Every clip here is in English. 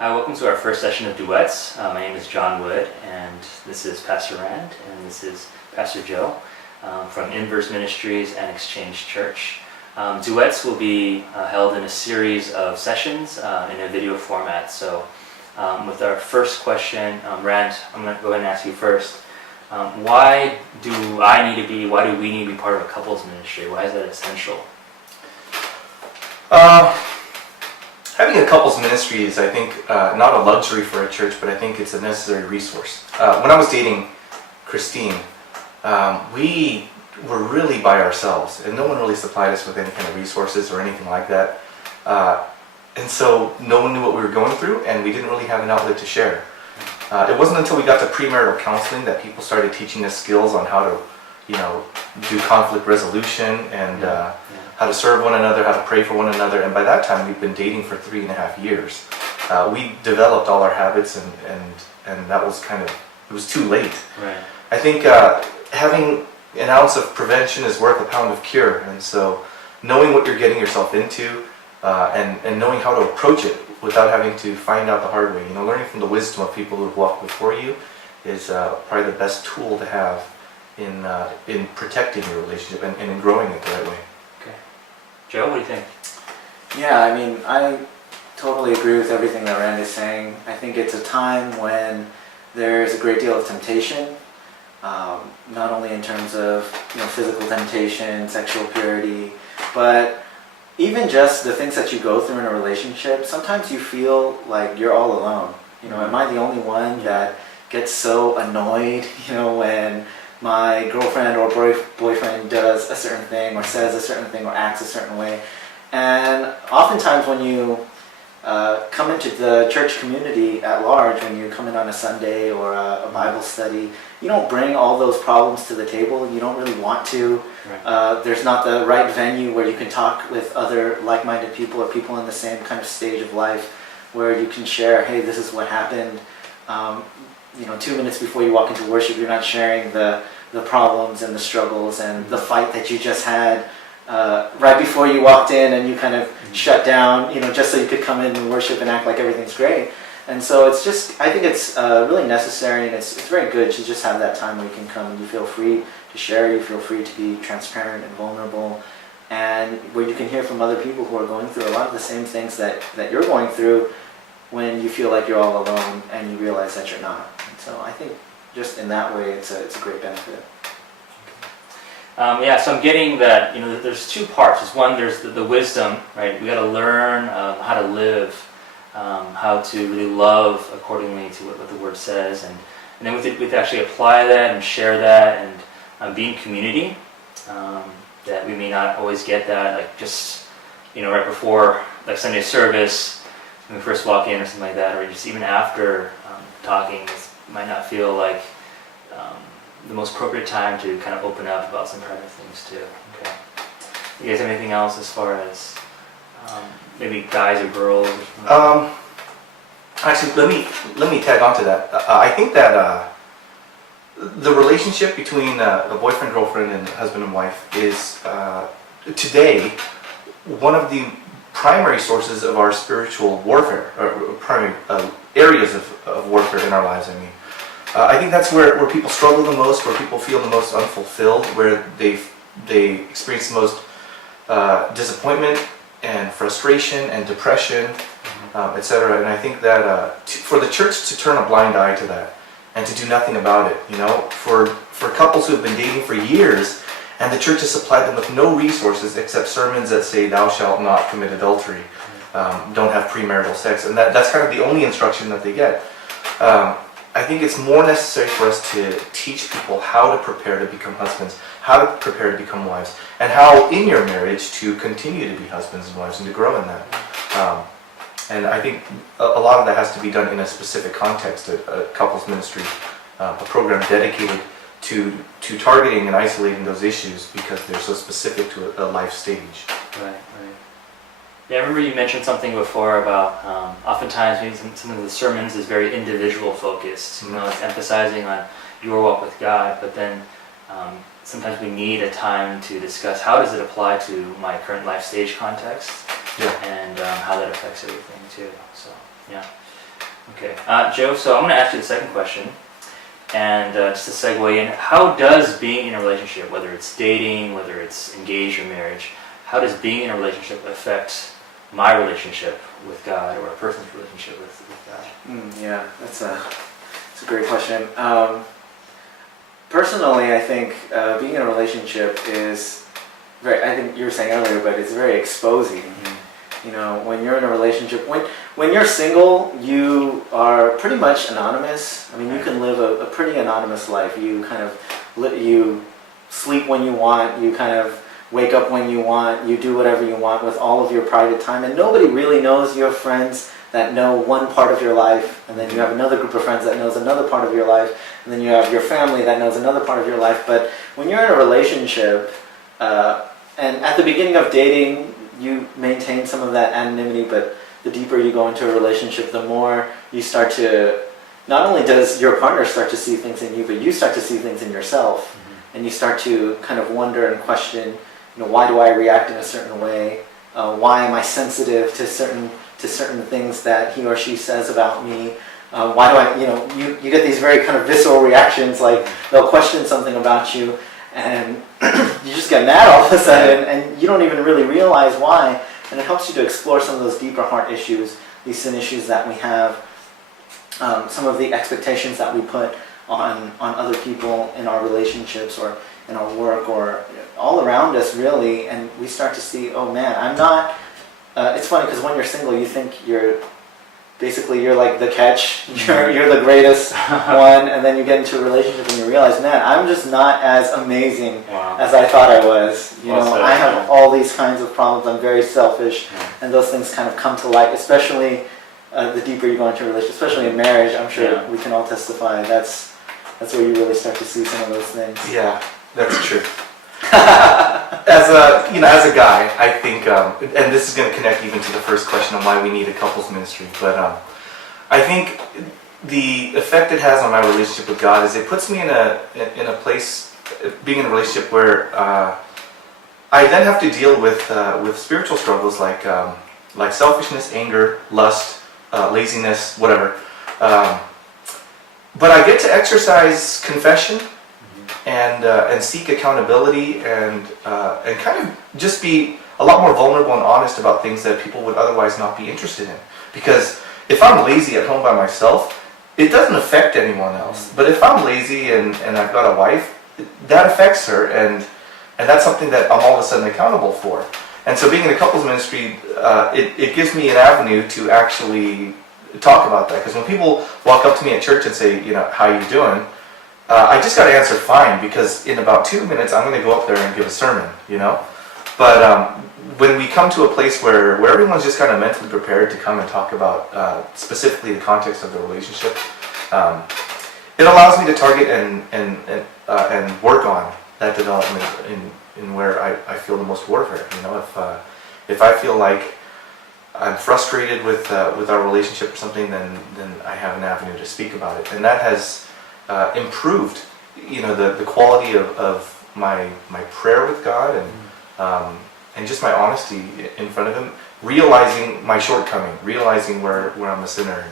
Hi, welcome to our first session of Duets. My name is John Wood, and this is Pastor Rand, and this is Pastor Joe from Inverse Ministries and Exchange Church. Duets will be held in a series of sessions in a video format. So with our first question, Rand, I'm going to go ahead and ask you first. Why do we need to be part of a couples ministry? Why is that essential? Having a couples ministry is, I think, not a luxury for a church, but I think it's a necessary resource. When I was dating Christine, we were really by ourselves, and no one really supplied us with any kind of resources or anything like that. And so no one knew what we were going through, and we didn't really have an outlet to share. It wasn't until we got to premarital counseling that people started teaching us skills on how to, do conflict resolution and how to serve one another, how to pray for one another. And by that time, we'd been dating for 3.5 years. We developed all our habits, and that was it was too late. Right. I think having an ounce of prevention is worth a pound of cure. And so knowing what you're getting yourself into and knowing how to approach it without having to find out the hard way, learning from the wisdom of people who've walked before you is probably the best tool to have in protecting your relationship and in growing it the right way. Okay. Joe, what do you think? Yeah, I totally agree with everything that Rand is saying. I think it's a time when there's a great deal of temptation, not only in terms of physical temptation, sexual purity, but even just the things that you go through in a relationship. Sometimes you feel like you're all alone. Am I the only one that gets so annoyed, when my girlfriend or boyfriend does a certain thing or says a certain thing or acts a certain way? And oftentimes when you come into the church community at large, when you come in on a Sunday or a Bible study, you don't bring all those problems to the table. You don't really want to. Right. There's not the right venue where you can talk with other like-minded people or people in the same kind of stage of life where you can share, hey, this is what happened. 2 minutes before you walk into worship, you're not sharing the problems and the struggles and the fight that you just had right before you walked in, and you kind of shut down, just so you could come in and worship and act like everything's great. And so it's just, I think it's really necessary, and it's very good to just have that time where you can come and you feel free to share, you feel free to be transparent and vulnerable, and where you can hear from other people who are going through a lot of the same things that you're going through when you feel like you're all alone and you realize that you're not. And so I think just in that way, it's a great benefit. So I'm getting that, there's two parts. One, there's the wisdom, right? We got to learn how to live, how to really love accordingly to what the Word says, and then we have to actually apply that and share that and be in community. That we may not always get that, like just right before like Sunday service when we first walk in or something like that, or just even after talking, it might not feel like the most appropriate time to kind of open up about some private things too. Okay. You guys have anything else as far as maybe guys or girls? Or Actually, let me tag on to that. I think that the relationship between a boyfriend, girlfriend, and husband and wife is today one of the primary sources of our spiritual warfare, or primary areas of warfare in our lives. I think that's where people struggle the most, where people feel the most unfulfilled, where they experience the most disappointment and frustration and depression, etc. And I think that for the church to turn a blind eye to that and to do nothing about it, for couples who have been dating for years and the church has supplied them with no resources except sermons that say, thou shalt not commit adultery, don't have premarital sex, and that's kind of the only instruction that they get. I think it's more necessary for us to teach people how to prepare to become husbands, how to prepare to become wives, and how in your marriage to continue to be husbands and wives and to grow in that. And I think a lot of that has to be done in a specific context, a couples ministry, a program dedicated to targeting and isolating those issues because they're so specific to a life stage. Right. Yeah, I remember you mentioned something before about oftentimes maybe some of the sermons is very individual focused. It's emphasizing on your walk with God, but then sometimes we need a time to discuss how does it apply to my current life stage context, and how that affects everything too. So yeah. Okay, Joe. So I'm going to ask you the second question, and just to segue in, how does being in a relationship, whether it's dating, whether it's engaged or marriage, how does being in a relationship affect my relationship with God, or a person's relationship with God? Yeah, that's a great question. Personally, I think being in a relationship is very, I think you were saying earlier, but it's very exposing. You know, when you're in a relationship, when you're single, you are pretty much anonymous. I mean, you can live a pretty anonymous life. You kind of, you sleep when you want, you kind of wake up when you want, you do whatever you want with all of your private time, and nobody really knows. You have friends that know one part of your life, and then you have another group of friends that knows another part of your life, and then you have your family that knows another part of your life. But when you're in a relationship, and at the beginning of dating, you maintain some of that anonymity, but the deeper you go into a relationship, the more you start to, not only does your partner start to see things in you, but you start to see things in yourself. And you start to kind of wonder and question, why do I react in a certain way? Why am I sensitive to certain things that he or she says about me? Why do I, you get these very kind of visceral reactions, like they'll question something about you, and you just get mad all of a sudden, and you don't even really realize why. And it helps you to explore some of those deeper heart issues, these sin issues that we have, some of the expectations that we put on other people in our relationships or in our work or all around us, really. And we start to see, oh man, I'm not, it's funny because when you're single, you think you're like the catch, you're the greatest one, and then you get into a relationship and you realize, man, I'm just not as amazing as I thought I was. I have all these kinds of problems. I'm very selfish, and those things kind of come to light, especially the deeper you go into a relationship, especially in marriage. I'm sure we can all testify. That's where you really start to see some of those things. Yeah, that's true. As a guy, I think, and this is going to connect even to the first question on why we need a couples ministry, but I think the effect it has on my relationship with God is it puts me in a place, being in a relationship where I then have to deal with spiritual struggles like selfishness, anger, lust, laziness, whatever. But I get to exercise confession and seek accountability and kind of just be a lot more vulnerable and honest about things that people would otherwise not be interested in. Because if I'm lazy at home by myself, it doesn't affect anyone else. But if I'm lazy and I've got a wife, that affects her, and that's something that I'm all of a sudden accountable for. And so being in a couples ministry, it gives me an avenue to actually talk about that. Because when people walk up to me at church and say, how you doing? I just got to answer fine, because in about 2 minutes I'm going to go up there and give a sermon, But when we come to a place where everyone's just kind of mentally prepared to come and talk about specifically the context of the relationship, it allows me to target and work on that development in where I feel the most warfare. If I feel like I'm frustrated with our relationship or something, then I have an avenue to speak about it, and that has improved, the quality of my prayer with God and just my honesty in front of Him, realizing my shortcoming, realizing where I'm a sinner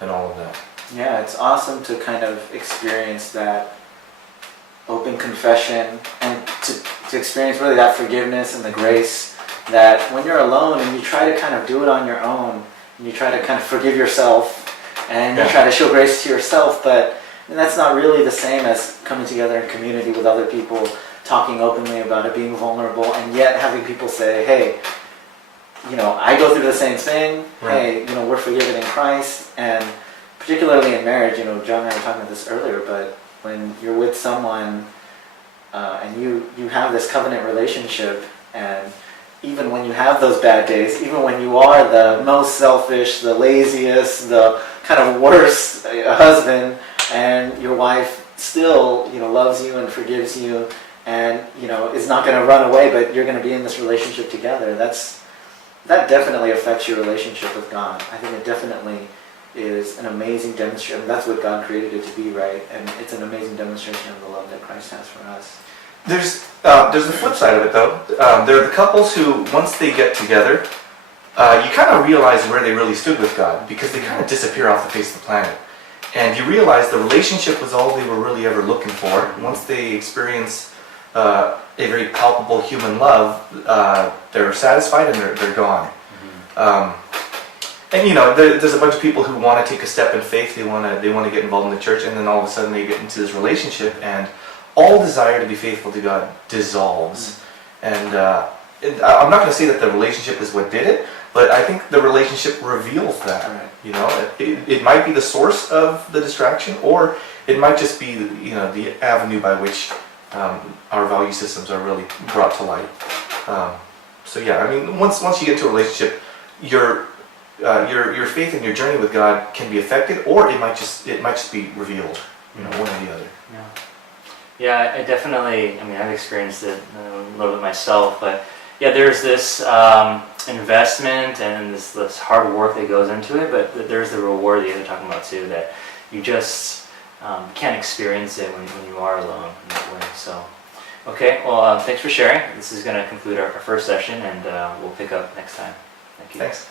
and all of that. Yeah, it's awesome to kind of experience that open confession and to experience really that forgiveness and the grace that when you're alone and you try to kind of do it on your own, and you try to kind of forgive yourself and you try to show grace to yourself, but that's not really the same as coming together in community with other people, talking openly about it, being vulnerable, and yet having people say, hey, I go through the same thing. Right. Hey, we're forgiven in Christ. And particularly in marriage, John and I were talking about this earlier, but when you're with someone and you have this covenant relationship, and even when you have those bad days, even when you are the most selfish, the laziest, the kind of worst husband, and your wife still, loves you and forgives you, and is not going to run away, but you're going to be in this relationship together. That definitely affects your relationship with God. I think it definitely is an amazing demonstration. That's what God created it to be, right? And it's an amazing demonstration of the love that Christ has for us. There's the flip side of it, though. There are the couples who, once they get together, you kind of realize where they really stood with God, because they kind of disappear off the face of the planet. And you realize the relationship was all they were really ever looking for. Once they experience a very palpable human love, they're satisfied and they're gone. And you know, there's a bunch of people who want to take a step in faith. They want to get involved in the church, and then all of a sudden they get into this relationship, and all desire to be faithful to God dissolves. And I'm not going to say that the relationship is what did it, but I think the relationship reveals that. Right. You know, it might be the source of the distraction, or it might just be, you know, the avenue by which our value systems are really brought to light. So yeah, I mean, once you get into a relationship, your faith and your journey with God can be affected, or it might just be revealed. You know, one or the other. Yeah. Yeah, I definitely, I mean, I've experienced it a little bit myself, but yeah, there's this investment and this hard work that goes into it, but there's the reward that you're talking about too, that you just can't experience it when you are alone in that way. So, okay, well, thanks for sharing. This is going to conclude our first session, and we'll pick up next time. Thank you. Thanks.